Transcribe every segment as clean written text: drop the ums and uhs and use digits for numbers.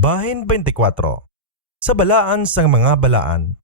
Bahin 24. Sa balaan sang mga balaan.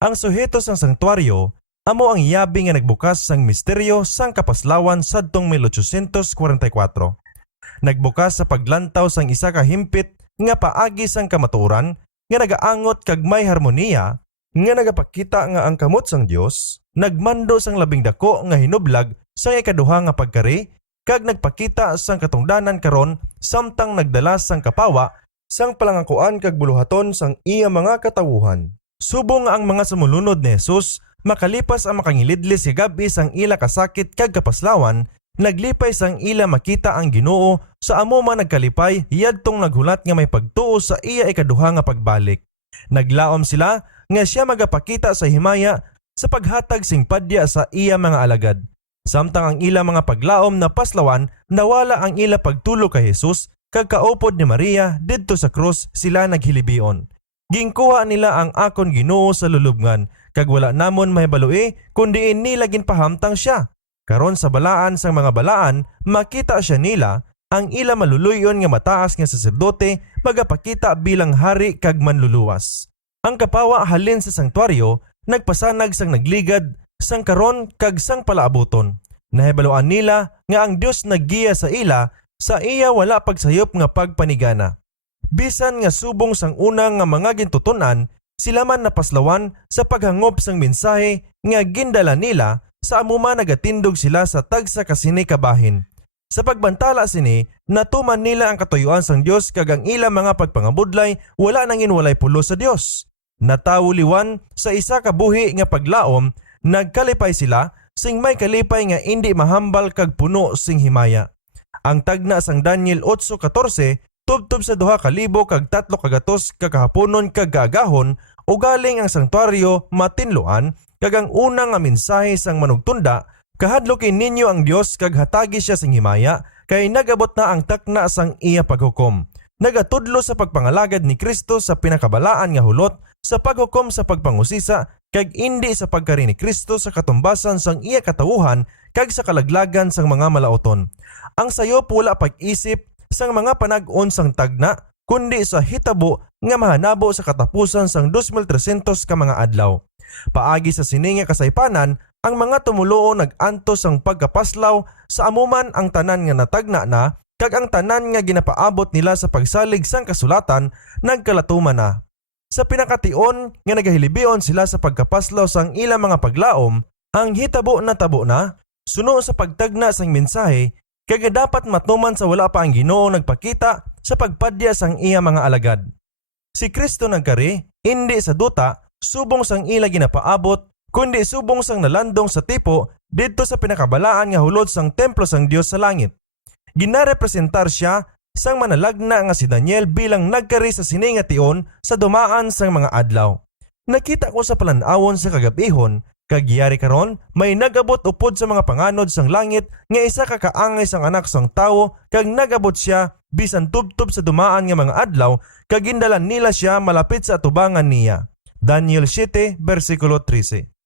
Ang suheto sang sangtuaryo amo ang yabi nga nagbukas sang misteryo sang kapaslawan sadtong 1844. Nagbukas sa paglantaw sang isa ka himpit nga paagi sang kamatuoran nga nagaangot kag may harmoniya nga nagapakita nga ang kamot sang Dios nagmando sang labing dako nga hinublag sang ikaduha nga pagkari kag nagpakita sang katungdanan karon samtang nagdala sang kapawa sang palangakuan kag buluhaton sang iya mga katawuhan. Subong nga ang mga sumulunod ni Jesus makalipas ang makangilidlis nga gabi sang ila kasakit kag kapaslawan, naglipay sang ila makita ang Ginoo sa amo man nagkalipay yadtong naghulat nga may pagtuo sa iya ikaduha nga pagbalik. Naglaom sila nga siya magapakita sa himaya sa paghatag sing padya sa iya mga alagad. Samtang ang ila mga paglaom na paslawan, nawala ang ila pagtulo kay Jesus kag kaupod ni Maria didto sa krus sila naghilibion. Ginkuha nila ang akon Ginoo sa lulubngan kag wala namon mahibaloi kundi nila ginpahamtang siya. Karon sa balaan sang mga balaan makita siya nila ang ila maluluyon nga mataas nga saserdote magapakita bilang hari kag manluluwas. Ang kapawa halin sa sangtuaryo nagpasanag sang nagligad sang karon kag sang palaabuton. Nahibaluan nila nga ang Dios naggiya sa ila sa iya wala pagsayop nga pagpanigana. Bisan nga subong sang unang nga mga gintutunan, sila man napaslawan sa paghangop sang mensahe nga gindala nila sa amuma nagatindog sila sa tagsa kasini kabahin. Sa pagbantala sini, natuman nila ang katuyuan sang Dios kag ang ilang mga pagpangabudlay wala nangin walay pulo sa Dios. Natawuliwan sa isa ka buhi nga paglaom, nagkalipay sila sing may kalipay nga indi mahambal kag puno sing himaya. Ang tagna sang Daniel 8:14 tubtob sa 2,300 kakahaponon kag gagahon o galing ang sangtuaryo matinluan kag ang unang nga mensahe sang manugtunda kahadlokin ninyo ang Dios kag hatagi siya sing himaya kay nagabot na ang takna sang iya paghukom. Nagatudlo sa pagpangalagad ni Kristo sa pinakabalaan nga hulot sa paghukom sa pagpangusisa kag indi sa pagkari ni Kristo sa katumbasan sang iya katawuhan kag sa kalaglagan sang mga malaoton. Ang sayop wala pag-isip sang mga panag-on sang tagna kundi sa hitabo nga mahanabo sa katapusan sang 2,300 ka mga adlaw. Paagi sa sini nga kasaypanan, ang mga tumuluo nag-antos sang pagkapaslaw sa amuman ang tanan nga natagna na kag ang tanan nga ginapaabot nila sa pagsalig sang kasulatan nagkalatuman na. Sa pinakation nga nagahilibion sila sa pagkapaslaw sang ilang mga paglaom, ang hitabo na tabo na suno sa pagtagna sang mensahe kag dapat matuman sa wala pa ang Ginoo nagpakita sa pagpadya sang iya mga alagad. Si Kristo nagkari hindi sa duta subong sang ila ginapaabot kundi subong sang nalandong sa tipo didto sa pinakabalaan nga hulod sang templo sang Dios sa langit. Ginarepresentar siya sang manalagna nga si Daniel bilang nagkari sa sini nga tion sa dumaan sang mga adlaw. Nakita ko sa palanawon sa kagabihon kag giyari karon may nagabot upod sa mga panganod sang langit nga isa ka kaangay sang anak sang tawo kag nagabot siya bisan tubtob sa dumaan nga mga adlaw kag gindalan nila siya malapit sa atubangan niya. Daniel 7:13.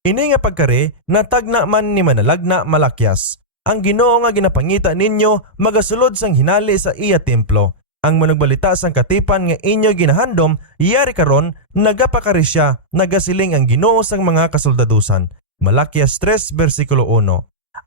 Ini nga pagkari natagna man ni manalagna malakyas. Ang Ginoo nga ginapangita ninyo magasulod sang hinali sa iya templo. Ang manugbalita sang katipan nga inyo ginahandom, iyari karon nagapakari siya, nagasiling ang Ginoo sang mga kasoldadusan. Malakyas 3:1.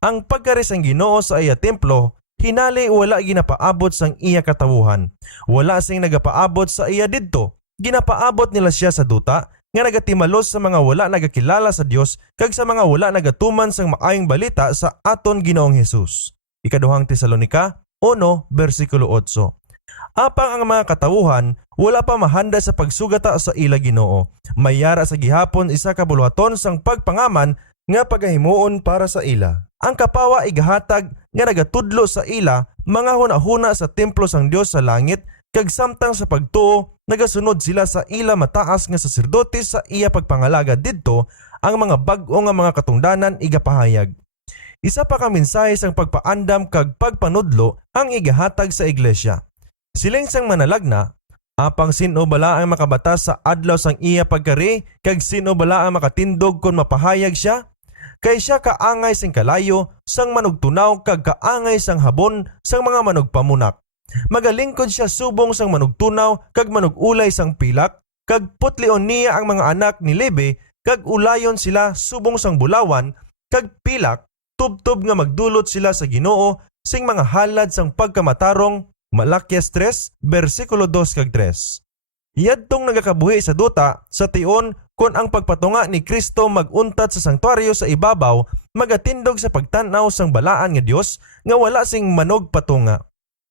Ang pagkari sang Ginoo sa iya templo, hinali wala ginapaabot sang iya katawuhan. Wala sing nagapaabot sa iya didto. Ginapaabot nila siya sa duta nga nagatimalos sa mga wala nagakilala sa Dios kag sa mga wala nagatuman sang maayong balita sa aton Ginoong Hesus. Ikaduhang Tesalonika 1:8. Apang ang mga katawuhan wala pa mahanda sa pagsugata sa ila Ginoo. Mayara sa gihapon isa ka buluhaton sang pagpangaman nga pagahimuon para sa ila. Ang kapawa igahatag nga nagatudlo sa ila mga hunahuna sa templo sang Dios sa langit kag samtang sa pagtuo nagasunod sila sa ila mataas nga saserdote sa iya pagpangalaga didto ang mga bag-o nga mga katungdanan igapahayag. Isa pa ka mensahe sang pagpaandam kag pagpanudlo ang igahatag sa iglesia. Siling sang manalagna, apang sino bala ang makabatas sa adlaw sang iya pagkari kag sino bala ang makatindog kon mapahayag siya? Kay siya kaangay sing kalayo sang manugtunaw kag kaangay sang habon sang mga manugpamunak. Magalingkod siya subong sang manugtunaw kag manugulay sang pilak, kag putlion niya ang mga anak ni Levi, kag ulayon sila subong sang bulawan, kag pilak tubtob nga magdulot sila sa Ginoo sing mga halad sang pagkamatarong. Malakias 3 bersikulo 2 kag 3. Yadtong nagakabuhi sa duta sa tion kon ang pagpatunga ni Kristo maguntat sa sangtuaryo sa ibabaw, magatindog sa pagtanaw sang balaan nga Dios nga wala sing manog patunga.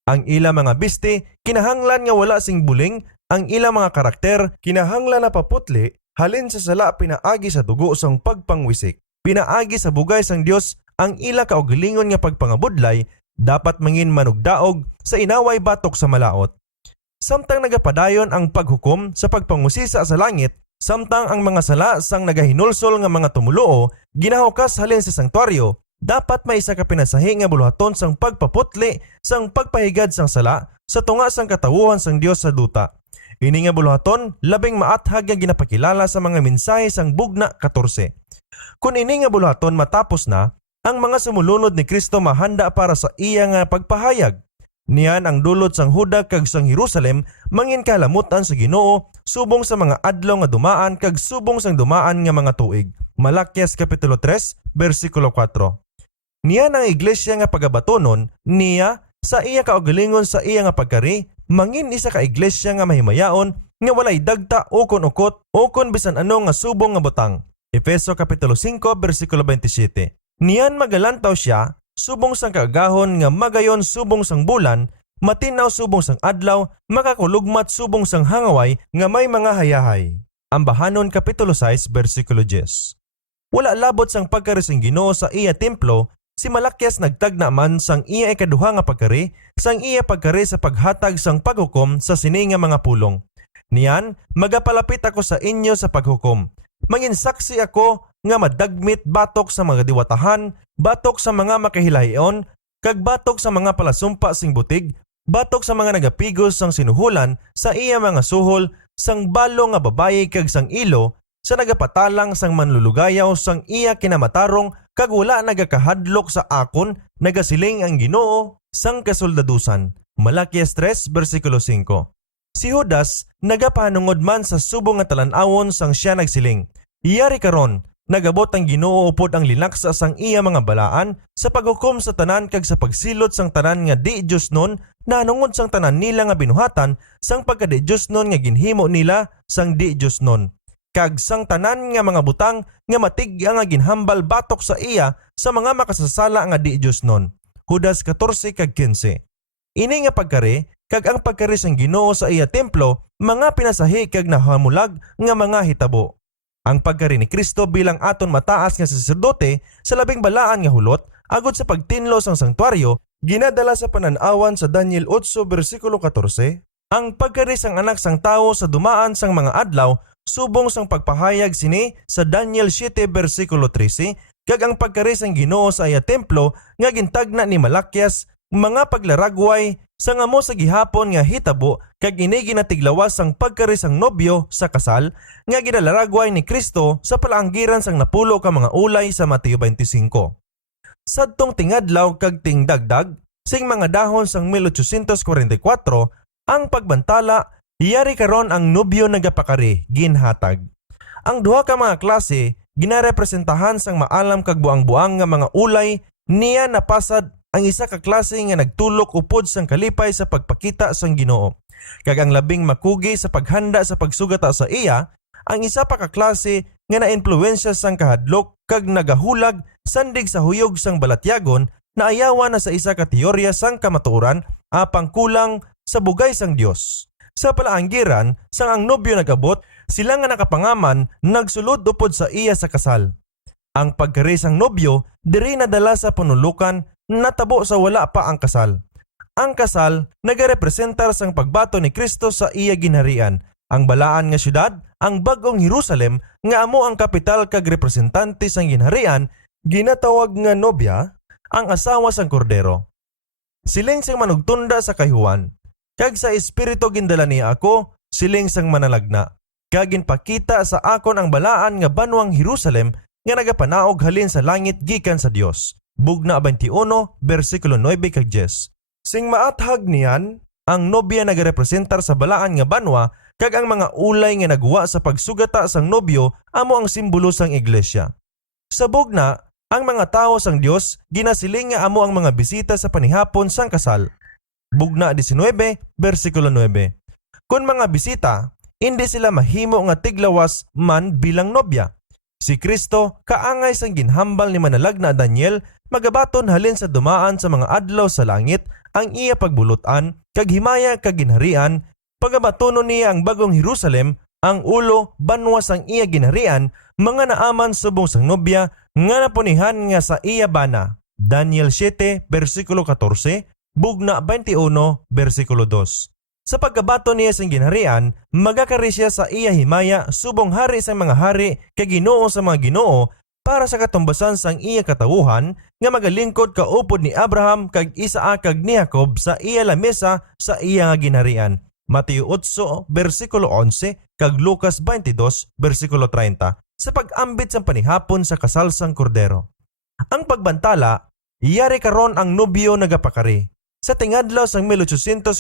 Ang ila mga bisti kinahanglan nga wala sing buling, ang ila mga karakter kinahanglan na paputli, halin sa sala pinaagi sa dugo sang pagpangwisik. Pinaagi sa bugay sang Dios ang ila kaugalingon nga pagpangabudlay, dapat mangin manugdaog sa inaway batok sa malaot. Samtang nagapadayon ang paghukom sa pagpangusisa sa langit, samtang ang mga sala sang nagahinulsol nga mga tumuloo ginahukas halin sa sangtuaryo, dapat may isa ka pinasahi nga buluhaton sang pagpaputli sang pagpahigad sang sala sa tunga sang katawuhan sang Dios sa duta. Ini nga buluhaton labing maathag nga ginapakilala sa mga mensahe sang bugna 14. Kung ini nga buluhaton matapos na, ang mga sumulunod ni Kristo mahanda para sa iya nga pagpahayag. Niyan ang dulot sang Huda kag sang Jerusalem mangin kalamutan sa Ginoo subong sa mga adlaw nga dumaan kag subong sang dumaan nga mga tuig. Malakias kapitulo 3 bersikulo 4. Niyan ang iglesia nga pagabatonon niya sa iya kaugalingon sa iya nga pagkari, mangin isa ka iglesia nga mahimayaon nga walay dagta o ukot o kon bisan ano nga subong nga butang. Efeso kapitulo 5 bersikulo 27. Niyan magalantaw siya subong sang kaagahon nga magayon subong sang bulan, matinaw subong sang adlaw, makakulugmat subong sang hangaway nga may mga hayahay. Ambahanon kapitulo 6 bersikulo 10. Wala labot sang pagkari sang Ginoo sa iya templo, si Malakias nagtagna man sang iya ikaduha nga pagkari, sang iya pagkari sa paghatag sang paghukom sa sini nga mga pulong. Niyan magapalapit ako sa inyo sa paghukom. Manginsaksi ako nga madagmit batok sa mga diwatahan, batok sa mga makahilahion, kag batok sa mga palasumpa sing butig, batok sa mga nagapigos sang sinuhulan sa iya mga suhol, sang balo nga babaye kag sang ilo, sa nagapatalang sang manlulugayaw sang iya kinamatarong, kag wala nagakahadlok sa akon, nagasiling ang Ginoo sang kasoldadusan. Malakias 3 bersikulo 5. Si Judas nagapanungod man sa subong nga talan-awon sang siya nagsiling. Iyari karon, nagabot ang Ginoo upod ang linaksa sang iya mga balaan sa paghukom sa tanan kag sa pagsilot sang tanan nga di Dios nun, nanungod sang tanan nila nga binuhatan sang pagka di Dios nun nga ginhimo nila sang di Dios nun. Kag sang tanan nga mga butang nga matig-a nga ginhambal batok sa iya sa mga makasasala nga di Dios nun. Judas 14 kag 15. Ini nga pagkari kag ang pagkari sang Ginoo sa iya templo, mga pinasahi kag nahamulag nga mga hitabo. Ang pagkari ni Kristo bilang aton mataas nga saserdote sa labing balaan nga hulot agod sa pagtinlo sang sangtuaryo, ginadala sa pananawan sa Daniel 8 bersikulo 14. Ang pagkari sang anak sang tawo sa dumaan sang mga adlaw subong sang pagpahayag sini sa Daniel 7 bersikulo 13, kag ang pagkari sang Ginoo sa iya templo nga gintagna ni Malakias mga paglaragway sa ngamo sa gihapon nga hitabo kag ini ginatiglawas sang pagkari sang nobyo sa kasal nga ginalaragway ni Kristo sa palaanggiran sang napulo ka mga ulay sa Mateo 25. Sadtong tingadlaw kag tingdagdag sing mga dahon sang 1844, ang pagbantala hiyari karon ang nobyo nagapakari ginhatag. Ang duha ka mga klase ginarepresentahan sang maalam kag buang-buang nga mga ulay niya napasad. Ang isa ka klase nga nagtulok upod sang kalipay sa pagpakita sang Ginoo. Kag ang labing makugi sa paghanda sa pagsugata sa iya, ang isa pa ka klase nga naimpluwensya sang kahadlok kag nagahulag sandig sa huyog sang balatyagon na ayawan na sa isa ka teorya sang kamatuoran apang kulang sa bugay sang Dios. Sa palaanggiran sang ang nobyo nagabot, sila nga nakapangaman nagsulod upod sa iya sa kasal. Ang pagkari sang nobyo diri nadala sa panulukan natabo sa wala pa ang kasal. Ang kasal nagarepresentar sang pagbato ni Kristo sa iya ginharian. Ang balaan nga syudad, ang bagong Jerusalem nga amo ang kapital kag representante sang ginharian, ginatawag nga nobya, ang asawa sang kordero. Siling sang manugtunda sa kayhuan, kag sa espiritu gindala niya ako, siling sang manalagna. Kag ginpakita sa akon ang balaan nga banwang Jerusalem nga nagapanaog halin sa langit gikan sa Dios. Bugna 21 bersikulo 9 kag 10. Sing maathag niyan ang nobya nagarepresentar sa balaan nga banwa kag ang mga ulay nga nagwa sa pagsugata sang nobyo amo ang simbolo sang iglesia. Sa bugna, ang mga tawo sang Dios ginasiling nga amo ang mga bisita sa panihapon sang kasal. Bugna 19 bersikulo 9. Kun mga bisita, hindi sila mahimo nga tiglawas man bilang nobya. Si Kristo kaangay sang ginhambal ni manalag na Daniel magabaton halin sa dumaan sa mga adlaw sa langit ang iya pagbulutan kag himaya kag ginharian pagabatonon niya ang bagong Jerusalem ang ulo banwas ang iya ginharian mga naaman subong sang nobya nga napunihan nga sa iya bana. Daniel 7 bersikulo 14, bugna 21 bersikulo 2. Sa pagkabaton niya sang ginharian, magakari siya sa iya himaya subong hari sa mga hari kag Ginoo sa mga Ginoo para sa katumbasan sang iya katawuhan nga magalingkod kaupod ni Abraham kag Isaac kag ni Jacob sa iya lamesa sa iya nga ginharian. Mateo 8 bersikulo 11 kag Lucas 22 bersikulo 30 sa pag-ambit sang panihapon sa kasal sang kordero. Ang pagbantala, iyari karon ang nobyo nagapakari. Sa tingadlaw sang 1844,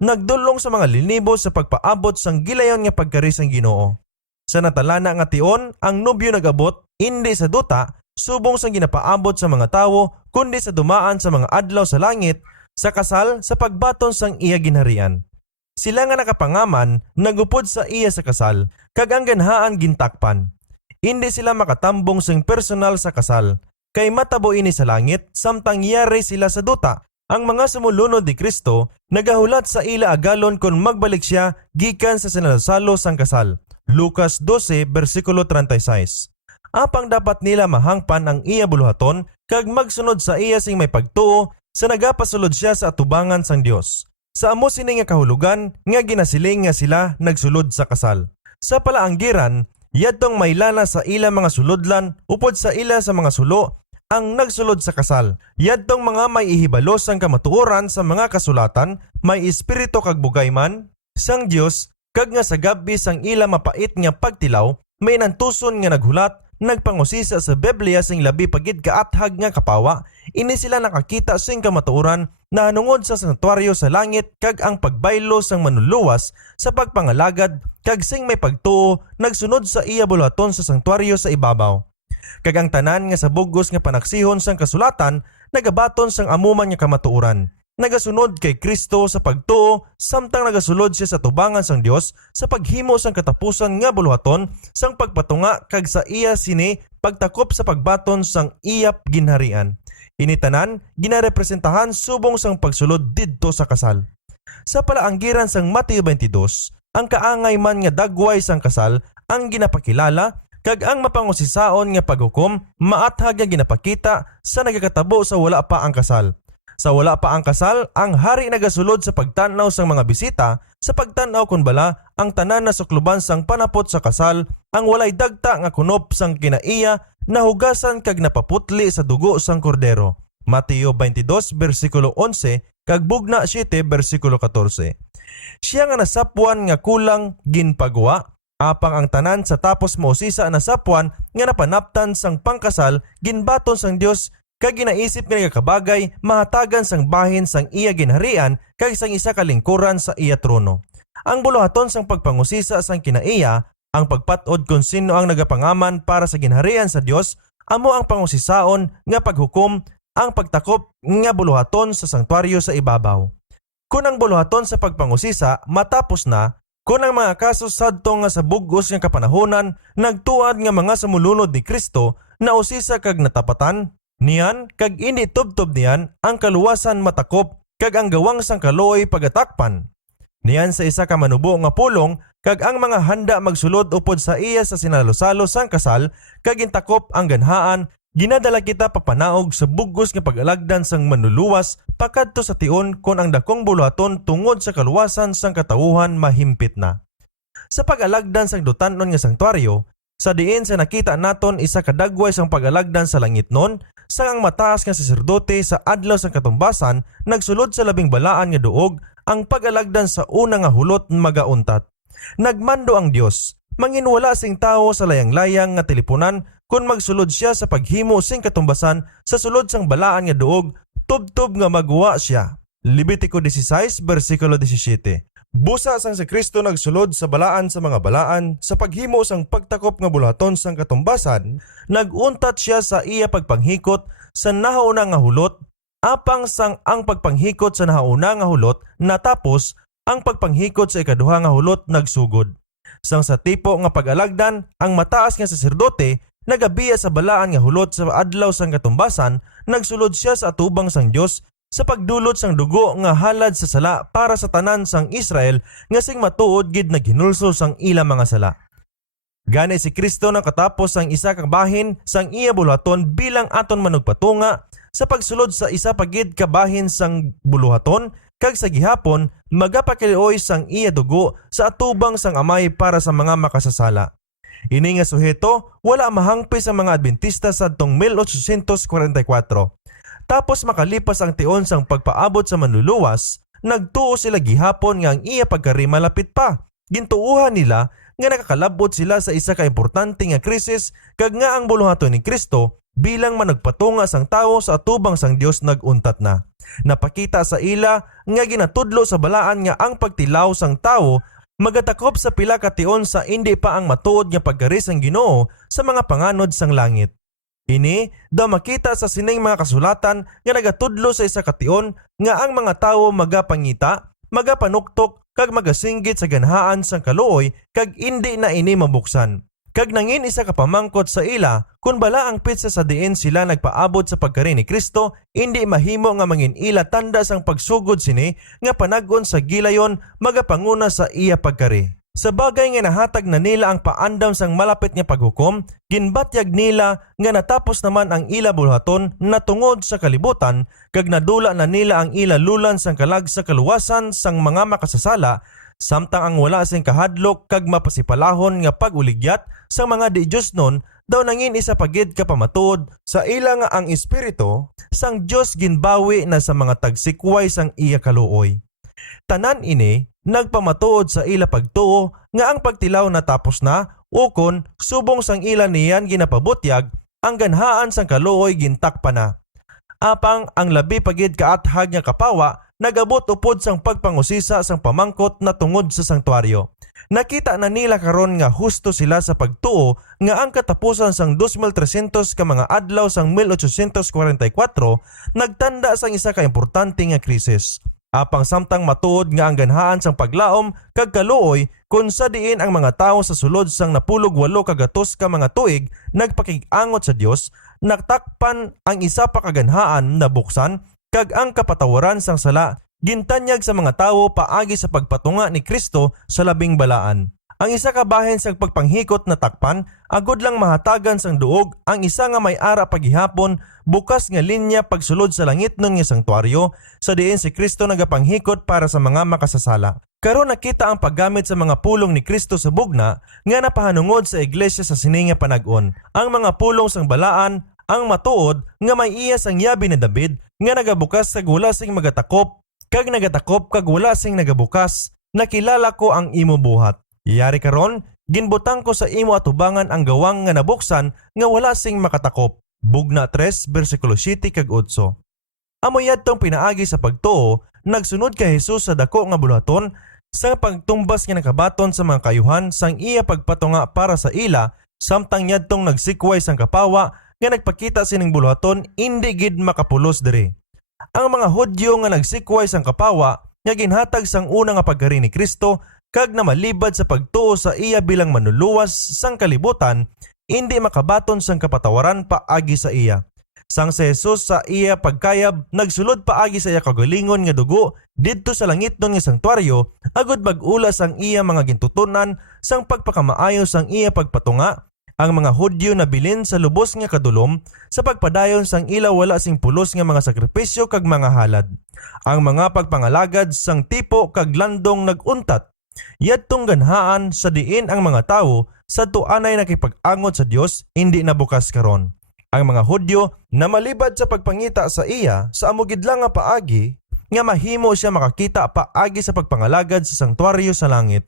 nagdulong sa mga linibo sa pagpaabot sang gilayon nga pagkari sang Ginoo. Sa natalana nga tion, ang nobyo nagabot hindi sa duta subong sang ginapaabot sa mga tawo kundi sa dumaan sa mga adlaw sa langit sa kasal sa pagbaton sang iya ginharian. Sila nga nakapangaman nagupod sa iya sa kasal kag ang ganhaan gintakpan. Hindi sila makatambong sing personal sa kasal kay matabo ini sa langit samtang yari sila sa duta. Ang mga sumulunod ni Kristo nagahulat sa ila agalon kung magbalik siya gikan sa sinasalo sang kasal. Lucas 12 bersikulo 36. Apang dapat nila mahangpan ang iya buluhaton kag magsunod sa iya sing may pagtuo sa nagapasulod siya sa atubangan sang Dios. Sa amo sini nga kahulugan nga ginasiling nga sila nagsulod sa kasal. Sa palaanggiran, yadtong mailana sa ila mga sulodlan upod sa ila sa mga sulo ang nagsulod sa kasal. Yadtong mga may ihibalos ang kamatuoran sa mga kasulatan, may espiritu kag bugay man sang Dios kag nga sa gabi sang ila mapait nga pagtilaw, may nantuson nga naghulat, nagpangusisa sa Biblia sing labi pagid kaathag nga kapawa, ini sila nakakita sing kamatuoran na hanungod sa santuaryo sa langit kag ang pagbaylo sang manluluwas sa pagpangalagad kag sing may pagtuo nagsunod sa iya buluhaton sa santuaryo sa ibabaw. Kag ang tanan nga sa bugos nga panaksihon sang kasulatan nagabaton sang amuman nga kamatuoran. Nagasunod kay Kristo sa pagtuo samtang nagasulod siya sa tubangan sang Dios sa paghimo sang katapusan nga buluhaton sang pagpatunga kag sa iya sini pagtakop sa pagbaton sang iyap ginharian. Ini tanan ginarepresentahan subong sang pagsulod didto sa kasal. Sa palaanggiran sang Mateo 22, ang kaangay man nga dagway sang kasal ang ginapakilala kag ang mapangusisaon nga paghukom maathag nga ginapakita sa nagakatabo sa wala pa ang kasal. Sa wala pa ang kasal, ang hari nagasulod sa pagtanaw sang mga bisita sa pagtanaw kun bala ang tanan na sukluban sang panapot sa kasal ang walay dagta nga kunop sang kinaiya nahugasan kag napaputli sa dugo sang kordero. Mateo 22 bersikulo 11 kag bugna 7 bersikulo 14. Siya nga nasapuan nga kulang ginpagawa apang ang tanan sa tapos mausisa nasapuan nga napanaptan sang pangkasal ginbaton sang Dios kag ginaisip nga kabagay mahatagan sang bahin sang iya ginharian kag sang isa ka lingkuran sa iya trono. Ang buluhaton sang pagpangusisa sang kinaiya, ang pagpatod kung sino ang nagapangaman para sa ginharian sa Dios, amo ang pangusisaon nga paghukom, ang pagtakop nga buluhaton sa sanktuaryo sa ibabaw. Kung ang buluhaton sa pagpangusisa matapos na, kung ang mga kaso sadto nga sa bugos nga kapanahonan nagtuad nga mga sumulunod ni Kristo na usisa kag natapatan, niyan kag hindi tubtob niyan ang kaluwasan matakop kag ang gawang sang kaluoy pagatakpan. Niyan sa isa ka manubo nga pulong kag ang mga handa magsulod upod sa iya sa sinalosalo sang kasal kag intakop ang ganhaan ginadala kita papanaog sa bugos nga pag-alagdan sang manluluwas pakadto sa tion kon ang dakong buluhaton tungod sa kaluwasan sang katawuhan mahimpit na. Sa pag-alagdan sang dutanon nga sanktuaryo, sa diin sa nakita naton isa kadagway sang pag-alagdan sa langit nun, sang ang mataas nga saserdote sa adlaw sang katumbasan nagsulod sa labing balaan nga duog ang pag-alagdan sa una nga hulot magauntat. Nagmando ang Dios, manginwala sing tawo sa layang-layang nga teleponan kung magsulod siya sa paghimo sing katumbasan sa sulod sang balaan nga duog, tubtob nga magwa siya. Levitico 16, versikulo 17. Busa sang si Kristo nagsulod sa balaan sa mga balaan sa paghimo sang pagtakop nga bulaton sang katumbasan, naguntat siya sa iya pagpanghikot sa nahauna nga hulot, apang sang ang pagpanghikot sa nahauna nga hulot natapos, ang pagpanghikot sa ikaduha nga hulot nagsugod. Sang sa tipo nga pag-alagdan, ang mataas nga saserdote nagabiya sa balaan nga hulot sa adlaw sang katumbasan, nagsulod siya sa atubang sang Dios sa pagdulot sang dugo nga halad sa sala para sa tanan sang Israel nga sing matuod gid naghinulso sang ila mga sala. Gani si Kristo nakatapos sang isa ka bahin sang iya buluhaton bilang aton manugpatunga sa pagsulod sa isa pagid ka bahin sang buluhaton, kag sa gihapon magapakilioy sang iya dugo sa atubang sang amay para sa mga makasasala. Ini nga suheto wala mahangpi sa mga Adventista sadtong 1844. Tapos makalipas ang tion sang pagpaabot sa manluluwas, nagtuo sila gihapon nga ang iya pagkari malapit pa. Gintuuhan nila nga nakakalabot sila sa isa ka importante nga krisis, kag nga ang buluhaton ni Kristo bilang managpatunga sang tawo sa atubang sang Dios naguntat na. Napakita sa ila nga ginatudlo sa balaan nga ang pagtilaw sang tawo magatakop sa pila ka tion sa indi pa ang matuod nga pagkari sang Ginoo sa mga panganod sang langit. Ini daw makita sa sining mga kasulatan nga nagatudlo sa isa ka tion nga ang mga tawo magapangita, magapanuktok kag magasinggit sa ganhaan sang kaluoy kag indi na ini mabuksan. Kag nangin isa ka pamangkot sa ila kun bala ang pitsa sa diin sila nagpaabot sa pagkari ni Kristo, indi mahimo nga mangin ila tanda sang pagsugod sini nga panag-on sa gilayon magapanguna sa iya pagkari. Sa bagay nga nahatag na nila ang paandam sang malapit nga paghukom, ginbatyag nila nga natapos naman ang ila buluhaton na tungod sa kalibutan, kag nadula na nila ang ila lulan sang kalag sa kaluwasan sang mga makasasala, samtang ang wala sing kahadlok kag mapasipalahon nga pag-uligyat sang mga di-Diyos nun, daw nangin isa pagid kapamatuod sa ila nga ang espiritu sang Dios ginbawi na sa mga tagsikway sang iya kaluoy. Tanan ini nagpamatuod sa ila pagtuo nga ang pagtilaw natapos na, ukon subong sang ila niyan ginapabutyag, ang ganhaan sang kaluoy gintakpa na. Apang ang labi pagid kaathag nga kapawa nagabot upod sang pagpangusisa sang pamangkot na tungod sa sanktuaryo. Nakita na nila karon nga husto sila sa pagtuo nga ang katapusan sang 2,300 ka mga adlaw sang 1844 nagtanda sang isa ka importante nga krisis. Apang samtang matuod nga ang ganhaan sang paglaom kag kaluoy kun sa diin ang mga tawo sa sulod sang napulog 8 kagatos ka mga tuig nagpakig-angot sa Dios, naktakpan ang isa pa kaganhaan na buksan kag ang kapatawaran sang sala gintanyag sa mga tawo paagi sa pagpatunga ni Kristo sa labing balaan. Ang isa ka bahin sang pagpanghikot na takpan, agod lang mahatagan sang duog, ang isa nga may ara paghihapon, bukas nga linya pagsulod sa langit nun nga sanktuaryo, sa diin si Kristo nagapanghikot para sa mga makasasala. Karon nakita ang paggamit sa mga pulong ni Kristo sa bugna nga napahanungod sa iglesia sa sininga panag-on. Ang mga pulong sang balaan, ang matuod nga may iya sang yabi ni David nga nagabukas kag wala sing magatakop, kag nagatakop kag wala sing nagabukas, nakilala ko ang imo buhat. Iyari karon, ginbutang ko sa imo atubangan ang gawang nga nabuksan nga wala sing makatakop. Bugna 3, versikulo 7 kag 8. Amo yadtong pinaagi sa pagtuo, nagsunod kay Jesus sa dako nga buluhaton sa pagtumbas nga nakabaton sa mga kayuhan sang iya pagpatunga para sa ila, samtang yadtong nagsikway sang kapawa nga nagpakita sining buluhaton indi gid makapulos diri. Ang mga Hudyo nga nagsikway sang kapawa nga ginhatag sang una nga pagkari ni Kristo kag na malibad sa pagtuo sa iya bilang manluluwas sang kalibutan, hindi makabaton sang kapatawaran paagi sa iya. Sang si Jesus sa iya pagkayab, nagsulod paagi sa iya kagalingon nga dugo didto sa langit nun nga sanktuaryo, agod bag-ula sang iya mga gintutunan sang pagpakamaayo sang iya pagpatunga. Ang mga Hudyo na bilin sa lubos nga kadulom sa pagpadayon sang ila wala sing pulos nga mga sakripisyo kag mga halad. Ang mga pagpangalagad sang tipo kag landong naguntat. Yadtong ganhaan sa diin ang mga tawo sa tuanay nakipag-angot sa Dios hindi nabukas karon. Ang mga Hudyo na malibad sa pagpangita sa iya sa amugid lang nga paagi nga mahimo siya makakita paagi sa pagpangalagad sa sanktuaryo sa langit.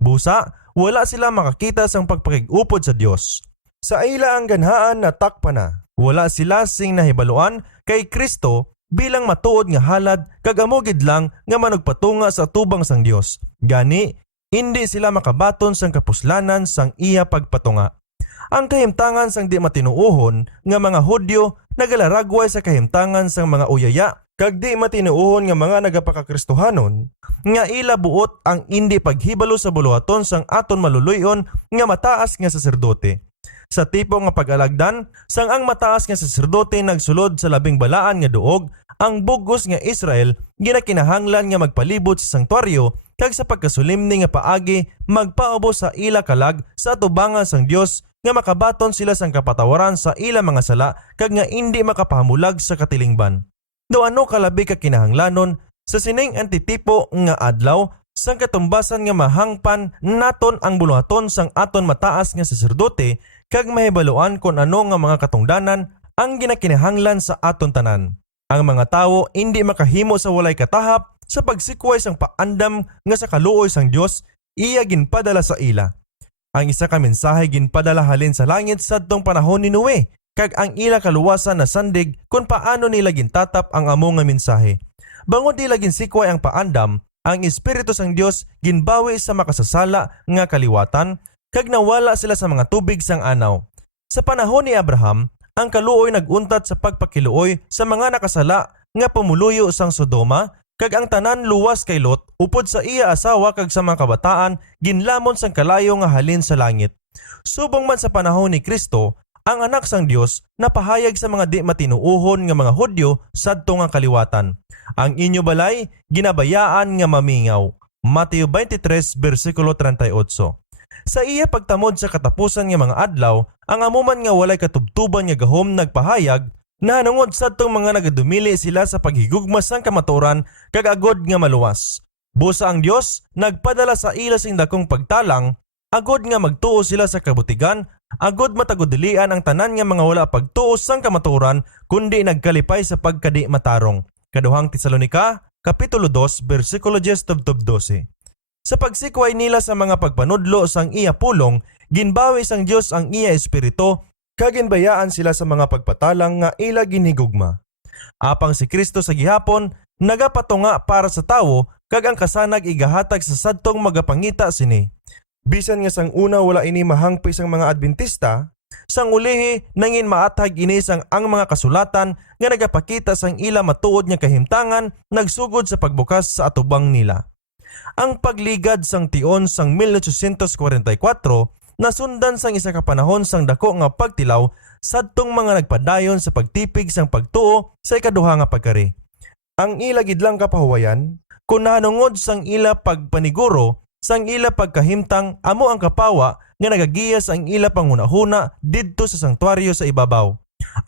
Busa, wala sila makakita sang pagpakig-upod sa Dios. Sa ila ang ganhaan na takpa na. Wala sila sing nahibaluan kay Kristo bilang matuod nga halad kag amo gid lang nga manugpatunga sa tubang sang Dios. Gani, hindi sila makabaton sang kapuslanan sang iya pagpatunga. Ang kahimtangan sang di matinuohon nga mga Hudyo nagalaragway sa kahimtangan sang mga uyaya kag di matinuohon nga mga nagapakakristohanon nga ila buot ang hindi paghibalo sa buluhaton sang aton maluluyon nga mataas nga saserdote. Sa tipo nga pag-alagdan, sang ang mataas nga saserdote nagsulod sa labing balaan nga duog, ang bugos nga Israel ginakinahanglan nga magpalibot sa sanktuaryo kag sa pagkasulimni nga paagi magpaubos sa ila kalag sa atubangan sang Dios nga makabaton sila sang kapatawaran sa ila mga sala kag nga hindi makapahamulag sa katilingban. Do ano kalabi ka kinahanglanon sa sining antitipo nga adlaw sang katumbasan nga mahangpan naton ang buluhaton sang aton mataas nga saserdote kag mahibaluan kung ano nga mga katungdanan ang ginakinahanglan sa aton tanan. Ang mga tawo hindi makahimo sa walay katahap sa pagsikway sang paandam nga sa kaluoy sang Dios iya ginpadala sa ila. Ang isa ka mensahe ginpadala halin sa langit sadtong panahon ni Noe kag ang ila kaluwasan na sandig kung paano nila gintatap ang amo nga mensahe. Bangod nila ginsikway ang paandam, ang Espiritu sang Dios ginbawi sa makasasala nga kaliwatan kag nawala sila sa mga tubig sang anaw. Sa panahon ni Abraham, ang kaluoy naguntat sa pagpakiluoy sa mga nakasala nga pumuluyo sang Sodoma kag ang tanan luwas kay Lot upod sa iya asawa kag sa mga kabataan ginlamon sang kalayo nga halin sa langit. Subong man sa panahon ni Kristo, ang anak sang Dios napahayag sa mga di matinuohon nga mga Hudyo sadto nga kaliwatan. Ang inyo balay ginabayaan nga mamingaw. Mateo 23 versikulo 38. Sa iya pagtamod sa katapusan nga mga adlaw, ang amuman nga walay katubtuban nga gahom nagpahayag na hanungod sadtong mga nagadumili sila sa paghigugma sang kamaturan kag agod nga maluwas. Busa ang Dios nagpadala sa ila sing dakong pagtalang agod nga magtuo sila sa kabutigan, agod matagudilian ang tanan nga mga wala pagtuo sang kamaturan kundi nagkalipay sa pagkadi matarong. Kaduhang Tesalonica, Kapitulo 2, versikulo 10-12. Sa pagsikway nila sa mga pagpanudlo sang iya pulong, ginbawi sang Dios ang iya espiritu kag ginbayaan sila sa mga pagpatalang nga ila ginhigugma. Apang si Kristo sa gihapon nagapatunga para sa tawo kag ang kasanag igahatag sa sadtong magapangita sini. Bisan nga sang una wala ini mahangpi sang mga Adventista, sang ulihi nangin maatag ini sang ang mga kasulatan nga nagapakita sang ila matuod nga kahimtangan nagsugod sa pagbukas sa atubang nila. Ang pagligad sang tion sang 1844 nasundan sang isa ka panahon sang dako nga pagtilaw sadtong mga nagpadayon sa pagtipig sang pagtuo sa ikaduha nga pagkari. Ang ila gidlang kapahuwayan kun nahanungod sang ila pagpaniguro sang ila pagkahimtang amo ang kapawa nga nagagiya sang ila panghunahuna didto sa sanktuaryo sa ibabaw.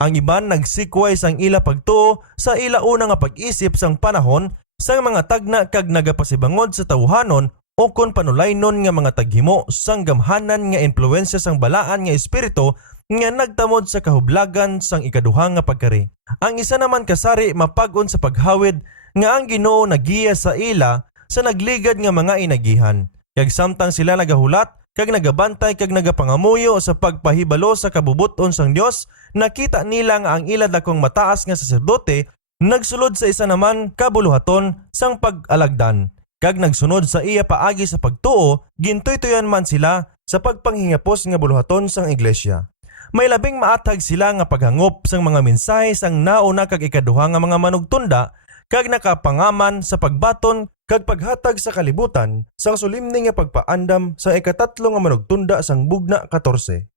Ang iban nagsikway sang ila pagtuo sa ila una nga pag-isip sang panahon sang mga tagna kag nagapasibangod sa tawhanon o kon panulaynon nga mga taghimo sang gamhanan nga impluwensya sang balaan nga espiritu nga nagtamod sa kahublagan sang ikaduha nga pagkari. Ang isa naman kasari mapag-on sa paghawid nga ang Ginoo nagiya sa ila sa nagligad nga mga inagihan. Kag samtang sila nagahulat kag nagabantay kag nagapangamuyo sa pagpahibalo sa kabubuton sang Dios, nakita nila nga ang ila dakong mataas nga saserdote nagsulod sa isa naman kabuluhaton sang pag-alagdan. Kag nagsunod sa iya paagi sa pagtuo, gintoy-toyan man sila sa pagpanghingapos nga buluhaton sang iglesia. May labing maatag sila nga paghangop sang mga mensahe sang nauna kag ikaduha nga mga manugtunda kag nakapangaman sa pagbaton kag paghatag sa kalibutan sang sulimni nga pagpaandam sa ikatatlo nga manugtunda sang bugna 14.